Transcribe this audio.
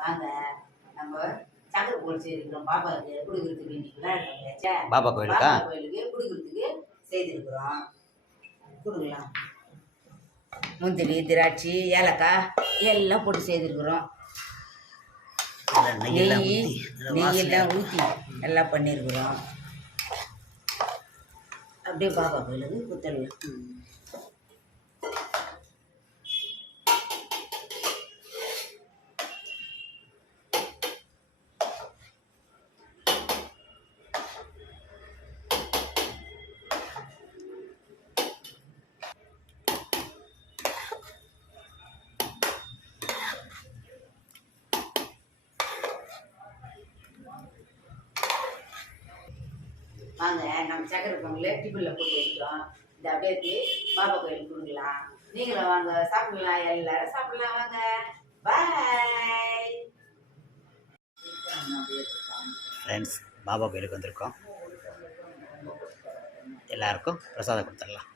வாங்க நம்ம சக்கரை போட்டு செய்திருக்கிறோம். பாப்பாவுக்கு கொடுக்குறதுக்கு இன்னைக்கு பாபா கோயிலுக்கா? கோயிலுக்கு கொடுக்குறதுக்கு செய்திருக்கிறோம். கொடுக்கலாம். முந்திரி, திராட்சை, ஏலக்காய் எல்லாம் போட்டு செய்திருக்கிறோம். நெய்யெல்லாம் ஊற்றி எல்லாம் பண்ணியிருக்கிறோம். அப்படியே பாபா கோயிலுக்கு குத்தலாம். வாங்க நம்ம சக்கரை பொங்கல டிஃபனில் போட்டு வச்சுட்டோம். இந்த அப்படியே பாபா கோயிலுக்கு கொடுக்கலாம். நீங்களும் வாங்க சாப்பிடலாம். எல்லாரும் சாப்பிடலாம். வாங்க. பாய் ஃப்ரெண்ட்ஸ், பாபா கோயிலுக்கு வந்திருக்கோம். எல்லாருக்கும் பிரசாதம் கொடுத்துடலாம்.